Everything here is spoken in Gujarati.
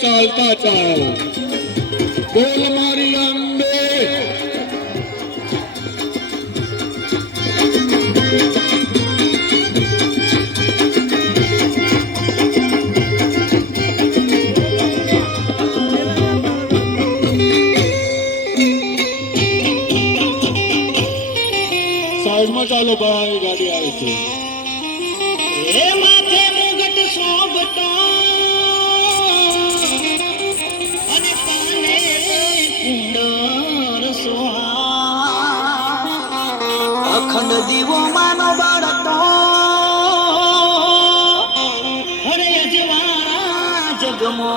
ચાલતા જાઓ. બોલ મારી અંબે સાઈડમાં ચાલો ભાઈ, ગાડી આવે છે. હે માથે મુગટ શોભતો અને પાને કુંડર સોહા દીવો માનો બળતો હરે અજવાળા જગમો